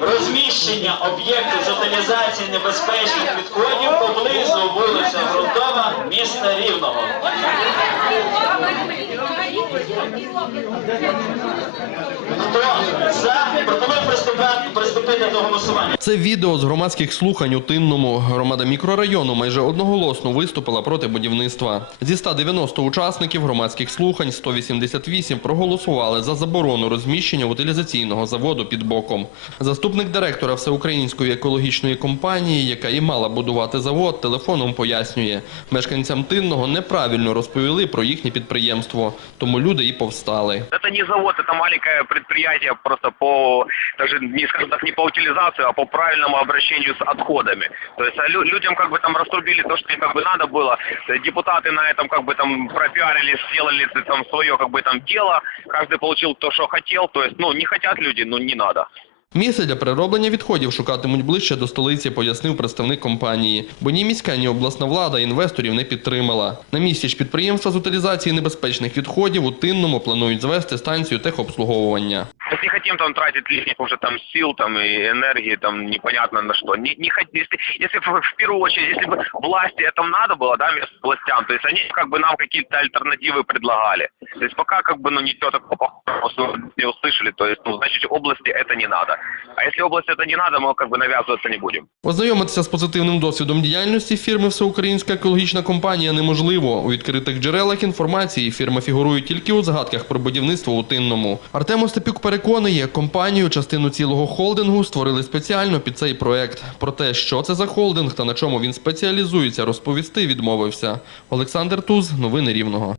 розміщення об'єкту з утилізації небезпечних відходів поблизу вулиця Грунтова міста Рівного. Хто приступити до голосування. Це відео з громадських слухань у Тинному. Громада мікрорайону майже одноголосно виступила проти будівництва. Зі 190 учасників громадських слухань 188 проголосували за заборону розміщення утилізаційного заводу під боком. Заступник директора Всеукраїнської екологічної компанії, яка і мала будувати завод, телефоном пояснює, мешканцям Тинного неправильно розповіли про їхнє підприємство, тому люди і повстали. Это не завод, это маленькое предприятие просто по, даже не скажем так, не по утилизации, а по правильному обращению с отходами. То есть а лю- людям как бы там раструбили то, что им как бы надо было. Э, Депутаты на этом как бы там пропиарили, сделали там свое как бы там дело. Каждый получил то, что хотел. То есть, ну, не хотят люди, ну, не надо. Місце для перероблення відходів шукатимуть ближче до столиці, пояснив представник компанії. Бо ні міська, ні обласна влада інвесторів не підтримала. На місці ж підприємства з утилізації небезпечних відходів у Тинному планують звести станцію техобслуговування. То есть не хотим там тратить лишних уже там сил там и энергии там непонятно на что. Не, не хот- если, если в, в первую очередь, если бы власти это надо было, да, местным властям, то есть они как бы нам какие-то альтернативы предлагали. То есть пока как бы ну ничего такого похожего не услышали, то есть ну значит области это не надо. А если области это не надо, мы как бы навязываться не будем. Ознайомитися з позитивним досвідом діяльності фірми Всеукраїнська екологічна компанія неможливо. У відкритих джерелах інформації фірма фігурує тільки у згадках про будівництво у Тинному. Артем Остапюк переконує, компанію частину цілого холдингу створили спеціально під цей проект. Про те, що це за холдинг та на чому він спеціалізується, розповісти відмовився. Олександр Туз, новини Рівного.